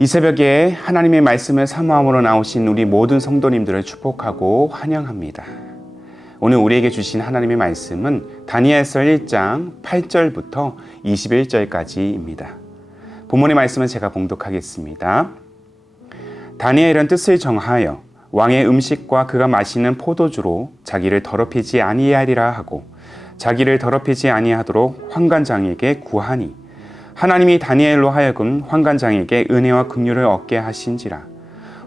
이 새벽에 하나님의 말씀을 사모함으로 나오신 우리 모든 성도님들을 축복하고 환영합니다. 오늘 우리에게 주신 하나님의 말씀은 다니엘서 1장 8절부터 21절까지입니다. 본문의 말씀은 제가 봉독하겠습니다. 다니엘은 뜻을 정하여 왕의 음식과 그가 마시는 포도주로 자기를 더럽히지 아니하리라 하고 자기를 더럽히지 아니하도록 환관장에게 구하니 하나님이 다니엘로 하여금 환관장에게 은혜와 긍휼을 얻게 하신지라.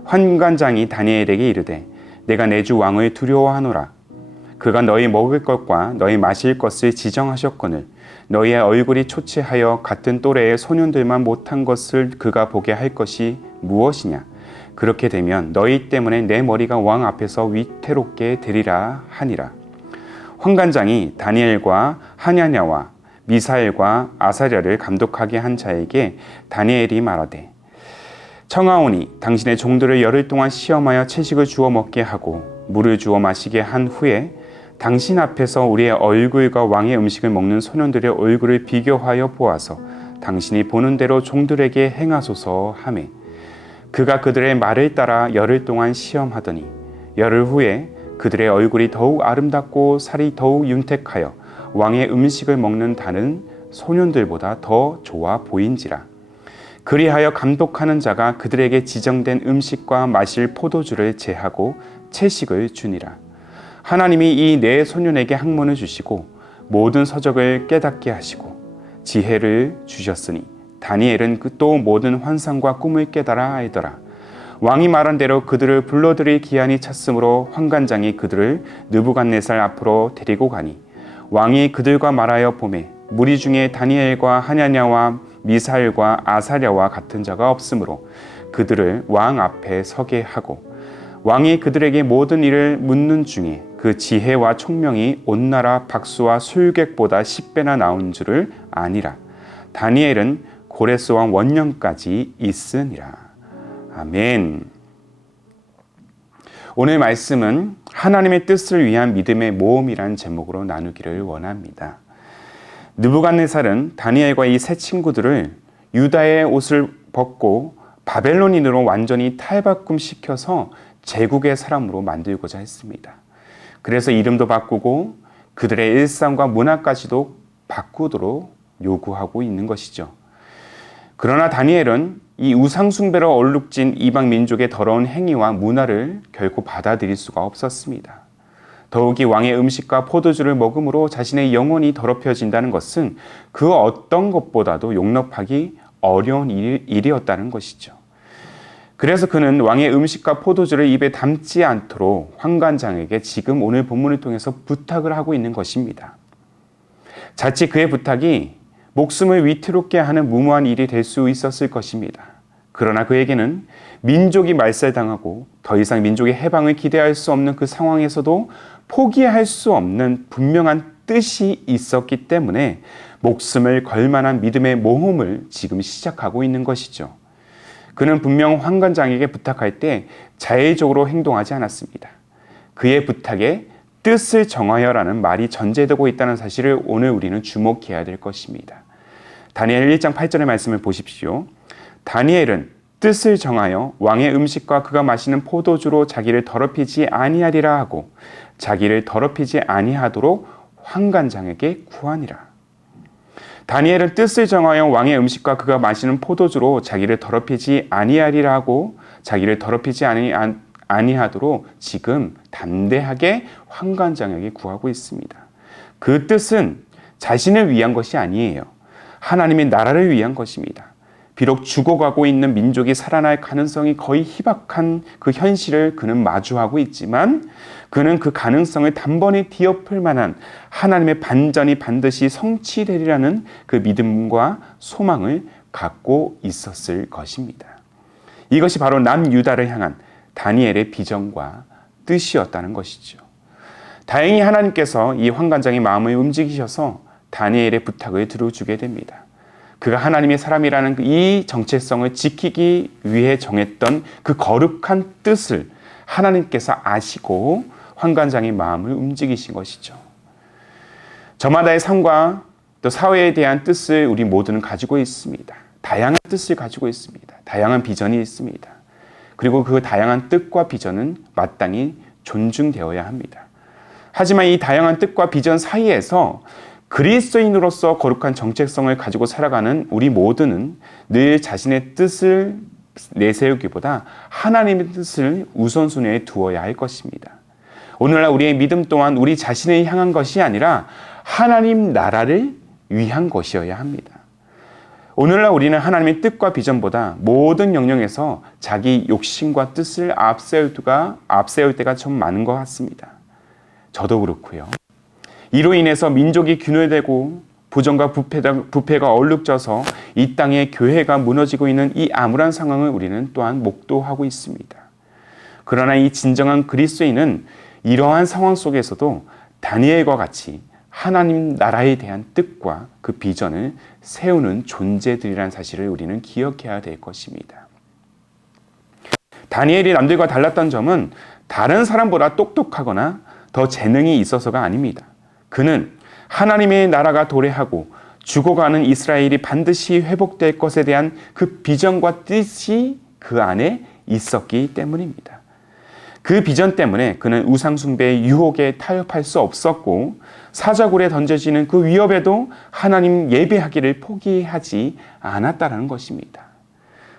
환관장이 다니엘에게 이르되 내가 내 주 왕을 두려워하노라. 그가 너희 먹을 것과 너희 마실 것을 지정하셨거늘 너희의 얼굴이 초췌하여 같은 또래의 소년들만 못한 것을 그가 보게 할 것이 무엇이냐. 그렇게 되면 너희 때문에 내 머리가 왕 앞에서 위태롭게 되리라 하니라. 환관장이 다니엘과 하냐냐와 미사엘과 아사랴를 감독하게 한 자에게 다니엘이 말하되 청하오니 당신의 종들을 열흘 동안 시험하여 채식을 주어 먹게 하고 물을 주어 마시게 한 후에 당신 앞에서 우리의 얼굴과 왕의 음식을 먹는 소년들의 얼굴을 비교하여 보아서 당신이 보는 대로 종들에게 행하소서 하매 그가 그들의 말을 따라 열흘 동안 시험하더니 열흘 후에 그들의 얼굴이 더욱 아름답고 살이 더욱 윤택하여 왕의 음식을 먹는 다른 소년들보다 더 좋아 보인지라. 그리하여 감독하는 자가 그들에게 지정된 음식과 마실 포도주를 제하고 채식을 주니라. 하나님이 이 네 소년에게 학문을 주시고 모든 서적을 깨닫게 하시고 지혜를 주셨으니 다니엘은 또 모든 환상과 꿈을 깨달아 알더라. 왕이 말한 대로 그들을 불러들일 기한이 찼으므로 환관장이 그들을 느부갓네살 앞으로 데리고 가니 왕이 그들과 말하여 보매 무리 중에 다니엘과 하냐냐와 미사엘과 아사랴와 같은 자가 없으므로 그들을 왕 앞에 서게 하고 왕이 그들에게 모든 일을 묻는 중에 그 지혜와 총명이 온 나라 박수와 술객보다 10배나 나온 줄을 아니라. 다니엘은 고레스 왕 원년까지 있으니라. 아멘. 오늘 말씀은 하나님의 뜻을 위한 믿음의 모험이란 제목으로 나누기를 원합니다. 느부갓네살은 다니엘과 이 세 친구들을 유다의 옷을 벗고 바벨론인으로 완전히 탈바꿈시켜서 제국의 사람으로 만들고자 했습니다. 그래서 이름도 바꾸고 그들의 일상과 문화까지도 바꾸도록 요구하고 있는 것이죠. 그러나 다니엘은 이 우상숭배로 얼룩진 이방 민족의 더러운 행위와 문화를 결코 받아들일 수가 없었습니다. 더욱이 왕의 음식과 포도주를 먹음으로 자신의 영혼이 더럽혀진다는 것은 그 어떤 것보다도 용납하기 어려운 일이었다는 것이죠. 그래서 그는 왕의 음식과 포도주를 입에 담지 않도록 환관장에게 지금 오늘 본문을 통해서 부탁을 하고 있는 것입니다. 자칫 그의 부탁이 목숨을 위태롭게 하는 무모한 일이 될 수 있었을 것입니다. 그러나 그에게는 민족이 말살당하고 더 이상 민족의 해방을 기대할 수 없는 그 상황에서도 포기할 수 없는 분명한 뜻이 있었기 때문에 목숨을 걸 만한 믿음의 모험을 지금 시작하고 있는 것이죠. 그는 분명 환관장에게 부탁할 때 자의적으로 행동하지 않았습니다. 그의 부탁에 뜻을 정하여라는 말이 전제되고 있다는 사실을 오늘 우리는 주목해야 될 것입니다. 다니엘 1장 8절의 말씀을 보십시오. 다니엘은 뜻을 정하여 왕의 음식과 그가 마시는 포도주로 자기를 더럽히지 아니하리라 하고 자기를 더럽히지 아니하도록 환관장에게 구하니라. 다니엘은 뜻을 정하여 왕의 음식과 그가 마시는 포도주로 자기를 더럽히지 아니하리라 하고 자기를 더럽히지 아니하도록 지금 담대하게 환관장에게 구하고 있습니다. 그 뜻은 자신을 위한 것이 아니에요. 하나님의 나라를 위한 것입니다. 비록 죽어가고 있는 민족이 살아날 가능성이 거의 희박한 그 현실을 그는 마주하고 있지만 그는 그 가능성을 단번에 뒤엎을 만한 하나님의 반전이 반드시 성취되리라는 그 믿음과 소망을 갖고 있었을 것입니다. 이것이 바로 남유다를 향한 다니엘의 비전과 뜻이었다는 것이죠. 다행히 하나님께서 이 환관장의 마음을 움직이셔서 다니엘의 부탁을 들어주게 됩니다. 그가 하나님의 사람이라는 이 정체성을 지키기 위해 정했던 그 거룩한 뜻을 하나님께서 아시고 환관장의 마음을 움직이신 것이죠. 저마다의 삶과 또 사회에 대한 뜻을 우리 모두는 가지고 있습니다. 다양한 뜻을 가지고 있습니다. 다양한 비전이 있습니다. 그리고 그 다양한 뜻과 비전은 마땅히 존중되어야 합니다. 하지만 이 다양한 뜻과 비전 사이에서 그리스도인으로서 거룩한 정체성을 가지고 살아가는 우리 모두는 늘 자신의 뜻을 내세우기보다 하나님의 뜻을 우선순위에 두어야 할 것입니다. 오늘날 우리의 믿음 또한 우리 자신을 향한 것이 아니라 하나님 나라를 위한 것이어야 합니다. 오늘날 우리는 하나님의 뜻과 비전보다 모든 영역에서 자기 욕심과 뜻을 앞세울 때가 좀 많은 것 같습니다. 저도 그렇고요. 이로 인해서 민족이 균열되고 부정과 부패가 얼룩져서 이 땅에 교회가 무너지고 있는 이 암울한 상황을 우리는 또한 목도하고 있습니다. 그러나 이 진정한 그리스도인은 이러한 상황 속에서도 다니엘과 같이 하나님 나라에 대한 뜻과 그 비전을 세우는 존재들이라는 사실을 우리는 기억해야 될 것입니다. 다니엘이 남들과 달랐던 점은 다른 사람보다 똑똑하거나 더 재능이 있어서가 아닙니다. 그는 하나님의 나라가 도래하고 죽어가는 이스라엘이 반드시 회복될 것에 대한 그 비전과 뜻이 그 안에 있었기 때문입니다. 그 비전 때문에 그는 우상숭배의 유혹에 타협할 수 없었고 사자굴에 던져지는 그 위협에도 하나님 예배하기를 포기하지 않았다는 것입니다.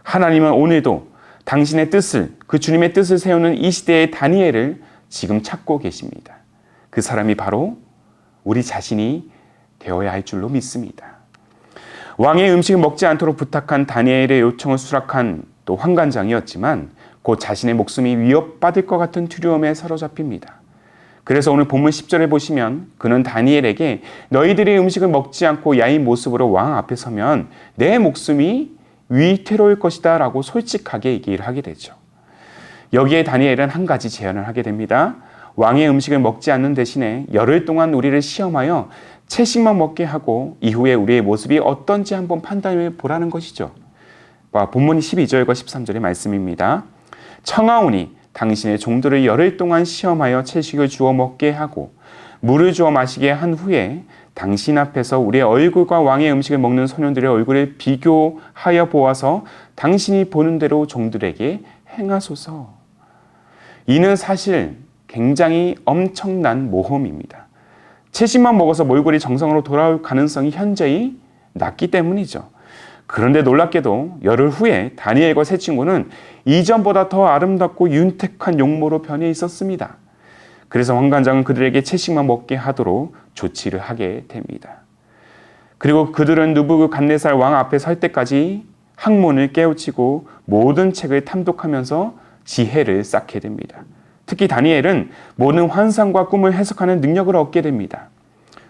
하나님은 오늘도 당신의 뜻을, 그 주님의 뜻을 세우는 이 시대의 다니엘을 지금 찾고 계십니다. 그 사람이 바로 우리 자신이 되어야 할 줄로 믿습니다. 왕의 음식을 먹지 않도록 부탁한 다니엘의 요청을 수락한 또 환관장이었지만 곧 자신의 목숨이 위협받을 것 같은 두려움에 사로잡힙니다. 그래서 오늘 본문 10절에 보시면 그는 다니엘에게 너희들이 음식을 먹지 않고 야인 모습으로 왕 앞에 서면 내 목숨이 위태로울 것이다 라고 솔직하게 얘기를 하게 되죠. 여기에 다니엘은 한 가지 제안을 하게 됩니다. 왕의 음식을 먹지 않는 대신에 열흘 동안 우리를 시험하여 채식만 먹게 하고 이후에 우리의 모습이 어떤지 한번 판단해 보라는 것이죠. 본문 12절과 13절의 말씀입니다. 청하오니 당신의 종들을 열흘 동안 시험하여 채식을 주어 먹게 하고 물을 주어 마시게 한 후에 당신 앞에서 우리의 얼굴과 왕의 음식을 먹는 소년들의 얼굴을 비교하여 보아서 당신이 보는 대로 종들에게 행하소서. 이는 사실 굉장히 엄청난 모험입니다. 채식만 먹어서 몰골이 정상으로 돌아올 가능성이 현저히 낮기 때문이죠. 그런데 놀랍게도 열흘 후에 다니엘과 세 친구는 이전보다 더 아름답고 윤택한 용모로 변해 있었습니다. 그래서 환관장은 그들에게 채식만 먹게 하도록 조치를 하게 됩니다. 그리고 그들은 느부갓네살 왕 앞에 설 때까지 학문을 깨우치고 모든 책을 탐독하면서 지혜를 쌓게 됩니다. 특히 다니엘은 모든 환상과 꿈을 해석하는 능력을 얻게 됩니다.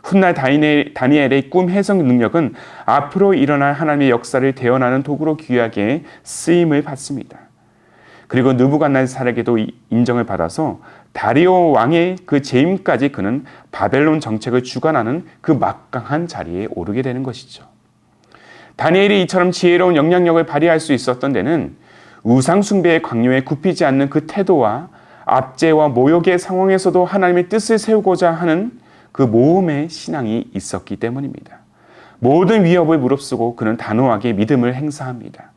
훗날 다니엘의 꿈 해석 능력은 앞으로 일어날 하나님의 역사를 대언하는 도구로 귀하게 쓰임을 받습니다. 그리고 느부갓네살에게도 인정을 받아서 다리오 왕의 그 재임까지 그는 바벨론 정책을 주관하는 그 막강한 자리에 오르게 되는 것이죠. 다니엘이 이처럼 지혜로운 영향력을 발휘할 수 있었던 데는 우상 숭배의 강요에 굽히지 않는 그 태도와 압제와 모욕의 상황에서도 하나님의 뜻을 세우고자 하는 그 모험의 신앙이 있었기 때문입니다. 모든 위협을 무릅쓰고 그는 단호하게 믿음을 행사합니다.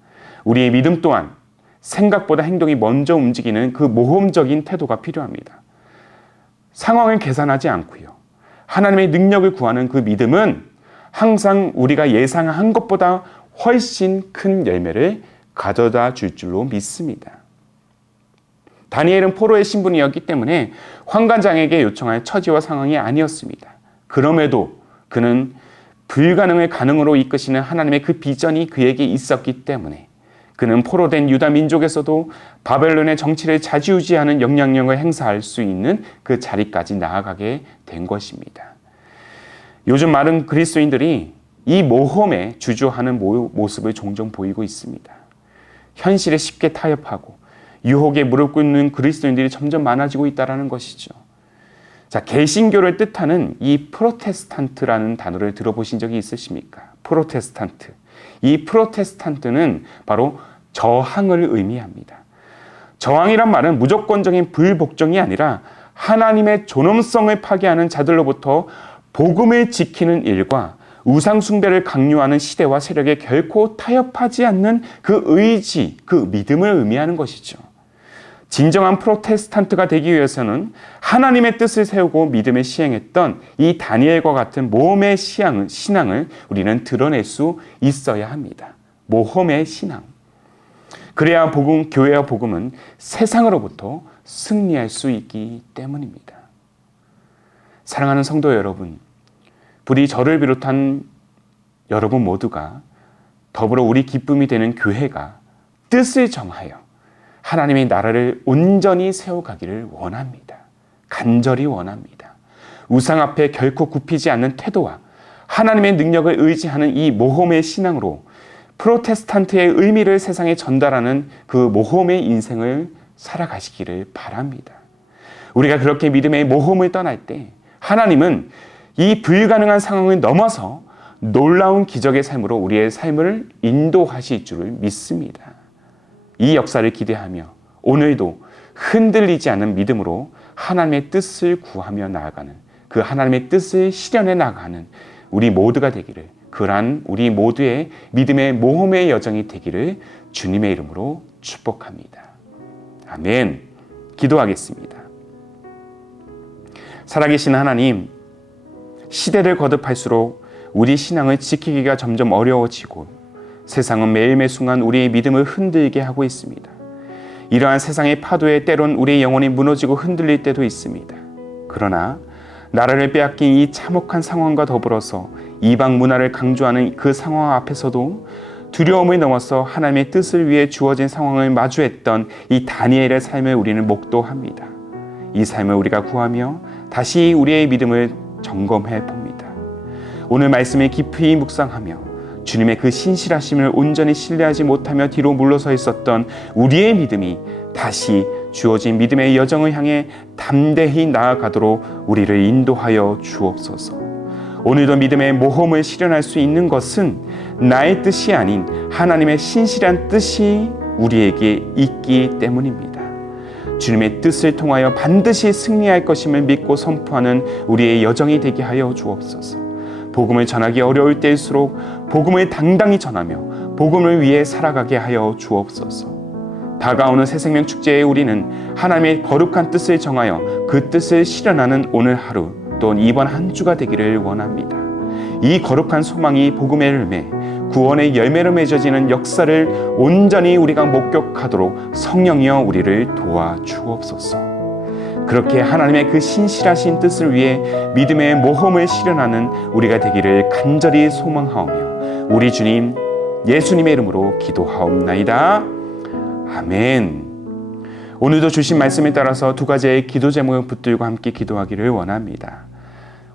우리의 믿음 또한 생각보다 행동이 먼저 움직이는 그 모험적인 태도가 필요합니다. 상황을 계산하지 않고요. 하나님의 능력을 구하는 그 믿음은 항상 우리가 예상한 것보다 훨씬 큰 열매를 가져다 줄 줄로 믿습니다. 다니엘은 포로의 신분이었기 때문에 환관장에게 요청할 처지와 상황이 아니었습니다. 그럼에도 그는 불가능을 가능으로 이끄시는 하나님의 그 비전이 그에게 있었기 때문에 그는 포로된 유다 민족에서도 바벨론의 정치를 좌지우지하는 영향력을 행사할 수 있는 그 자리까지 나아가게 된 것입니다. 요즘 많은 그리스도인들이 이 모험에 주저하는 모습을 종종 보이고 있습니다. 현실에 쉽게 타협하고 유혹에 무릎 꿇는 그리스도인들이 점점 많아지고 있다는 것이죠. 자, 개신교를 뜻하는 이 프로테스탄트라는 단어를 들어보신 적이 있으십니까? 프로테스탄트. 이 프로테스탄트는 바로 저항을 의미합니다. 저항이란 말은 무조건적인 불복종이 아니라 하나님의 존엄성을 파괴하는 자들로부터 복음을 지키는 일과 우상 숭배를 강요하는 시대와 세력에 결코 타협하지 않는 그 의지, 그 믿음을 의미하는 것이죠. 진정한 프로테스탄트가 되기 위해서는 하나님의 뜻을 세우고 믿음을 시행했던 이 다니엘과 같은 모험의 신앙을 우리는 드러낼 수 있어야 합니다. 모험의 신앙. 그래야 교회와 복음은 세상으로부터 승리할 수 있기 때문입니다. 사랑하는 성도 여러분, 부디 저를 비롯한 여러분 모두가 더불어 우리 기쁨이 되는 교회가 뜻을 정하여 하나님의 나라를 온전히 세워가기를 원합니다. 간절히 원합니다. 우상 앞에 결코 굽히지 않는 태도와 하나님의 능력을 의지하는 이 모험의 신앙으로 프로테스탄트의 의미를 세상에 전달하는 그 모험의 인생을 살아가시기를 바랍니다. 우리가 그렇게 믿음의 모험을 떠날 때 하나님은 이 불가능한 상황을 넘어서 놀라운 기적의 삶으로 우리의 삶을 인도하실 줄을 믿습니다. 이 역사를 기대하며 오늘도 흔들리지 않는 믿음으로 하나님의 뜻을 구하며 나아가는, 그 하나님의 뜻을 실현해 나가는 우리 모두가 되기를, 그러한 우리 모두의 믿음의 모험의 여정이 되기를 주님의 이름으로 축복합니다. 아멘. 기도하겠습니다. 살아계신 하나님, 시대를 거듭할수록 우리 신앙을 지키기가 점점 어려워지고 세상은 매일매 순간 우리의 믿음을 흔들게 하고 있습니다. 이러한 세상의 파도에 때론 우리의 영혼이 무너지고 흔들릴 때도 있습니다. 그러나 나라를 빼앗긴 이 참혹한 상황과 더불어서 이방 문화를 강조하는 그 상황 앞에서도 두려움을 넘어서 하나님의 뜻을 위해 주어진 상황을 마주했던 이 다니엘의 삶을 우리는 목도합니다. 이 삶을 우리가 구하며 다시 우리의 믿음을 점검해 봅니다. 오늘 말씀을 깊이 묵상하며 주님의 그 신실하심을 온전히 신뢰하지 못하며 뒤로 물러서 있었던 우리의 믿음이 다시 주어진 믿음의 여정을 향해 담대히 나아가도록 우리를 인도하여 주옵소서. 오늘도 믿음의 모험을 실현할 수 있는 것은 나의 뜻이 아닌 하나님의 신실한 뜻이 우리에게 있기 때문입니다. 주님의 뜻을 통하여 반드시 승리할 것임을 믿고 선포하는 우리의 여정이 되게 하여 주옵소서. 복음을 전하기 어려울 때일수록 복음을 당당히 전하며 복음을 위해 살아가게 하여 주옵소서. 다가오는 새생명 축제에 우리는 하나님의 거룩한 뜻을 정하여 그 뜻을 실현하는 오늘 하루 또 이번 한 주가 되기를 원합니다. 이 거룩한 소망이 복음의 열매, 구원의 열매로 맺어지는 역사를 온전히 우리가 목격하도록 성령이여 우리를 도와주옵소서. 그렇게 하나님의 그 신실하신 뜻을 위해 믿음의 모험을 실현하는 우리가 되기를 간절히 소망하오며 우리 주님 예수님의 이름으로 기도하옵나이다. 아멘. 오늘도 주신 말씀에 따라서 두 가지의 기도 제목을 붙들고 함께 기도하기를 원합니다.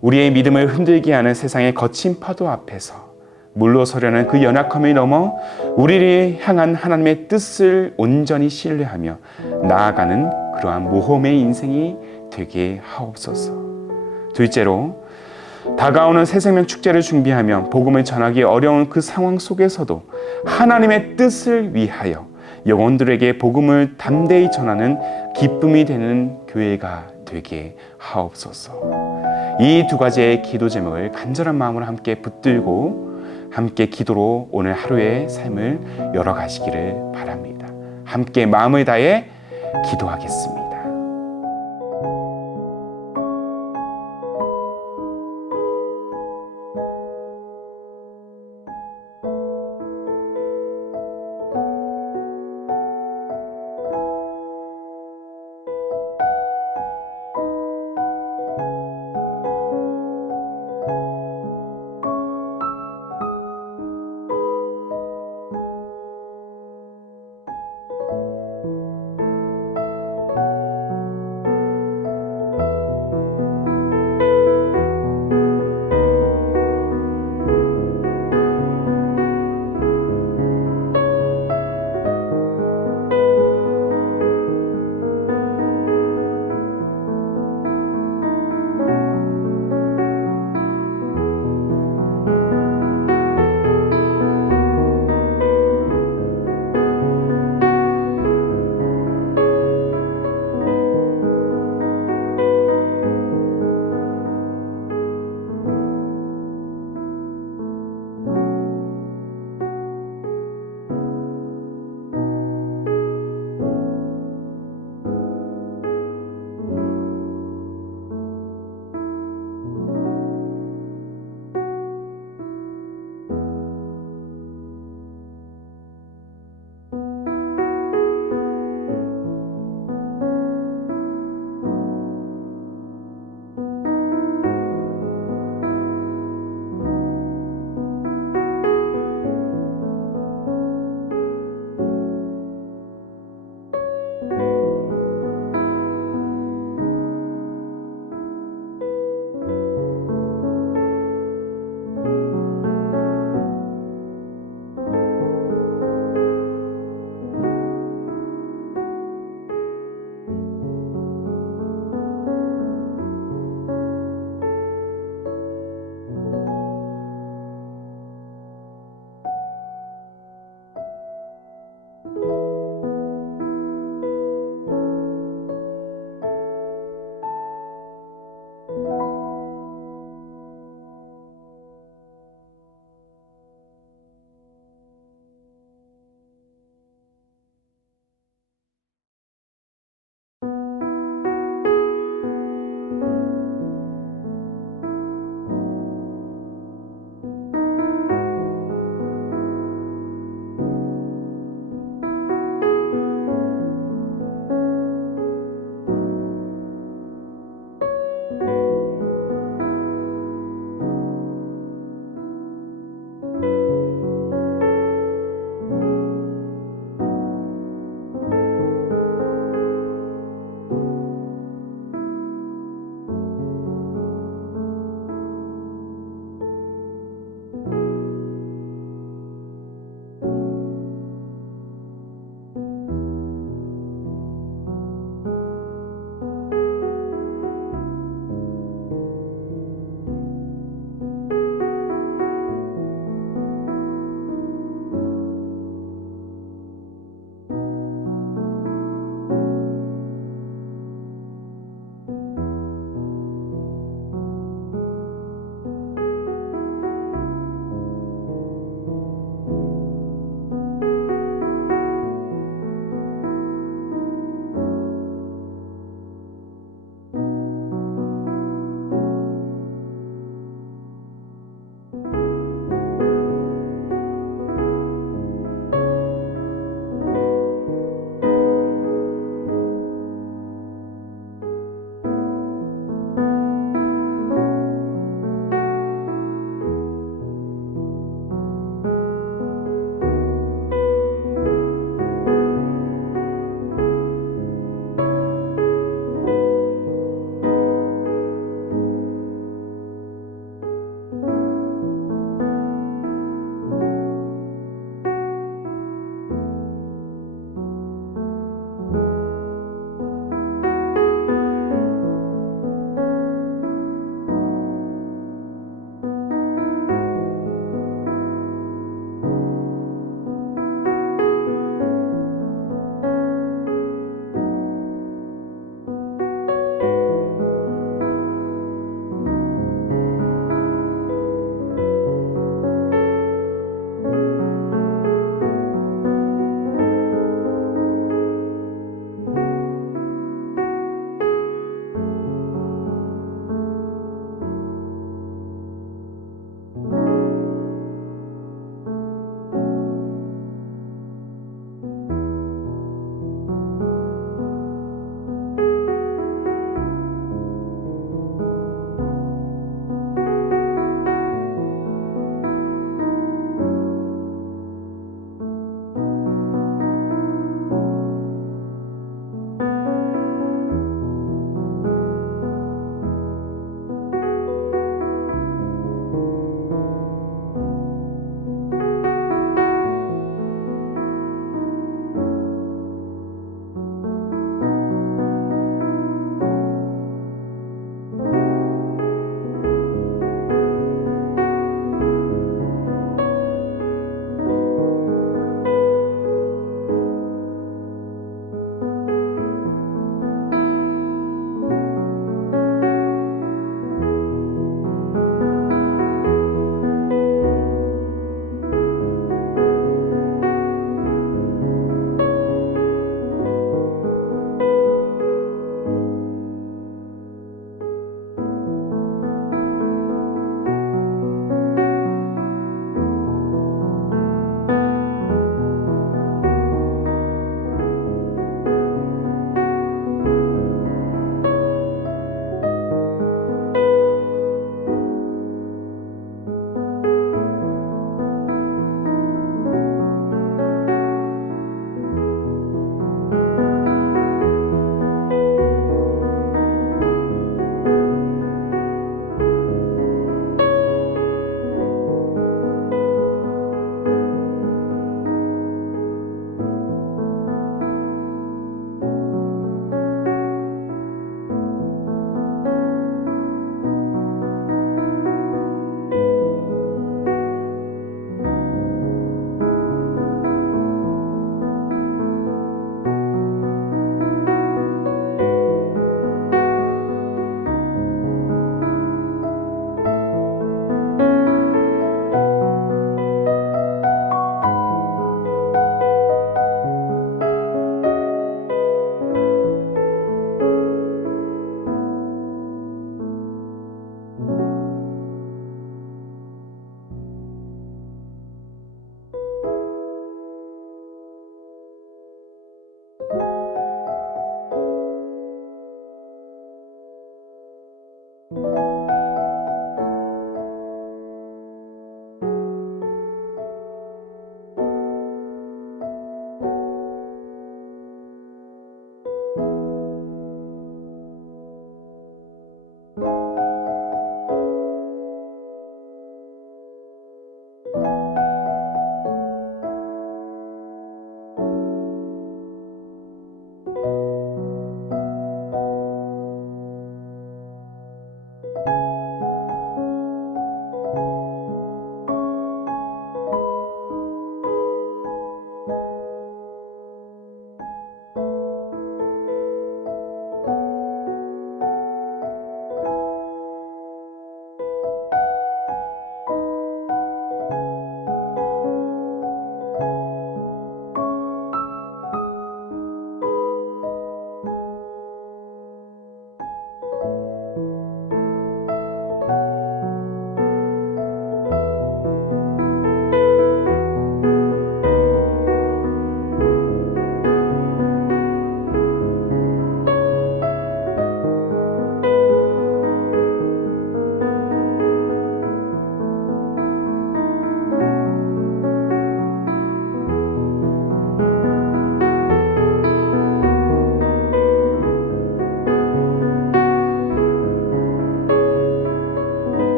우리의 믿음을 흔들게 하는 세상의 거친 파도 앞에서 물러서려는 그 연약함을 넘어 우리를 향한 하나님의 뜻을 온전히 신뢰하며 나아가는 그러한 모험의 인생이 되게 하옵소서. 둘째로, 다가오는 새생명 축제를 준비하며 복음을 전하기 어려운 그 상황 속에서도 하나님의 뜻을 위하여 영혼들에게 복음을 담대히 전하는 기쁨이 되는 교회가 되게 하옵소서. 이 두 가지의 기도 제목을 간절한 마음으로 함께 붙들고 함께 기도로 오늘 하루의 삶을 열어가시기를 바랍니다. 함께 마음을 다해 기도하겠습니다.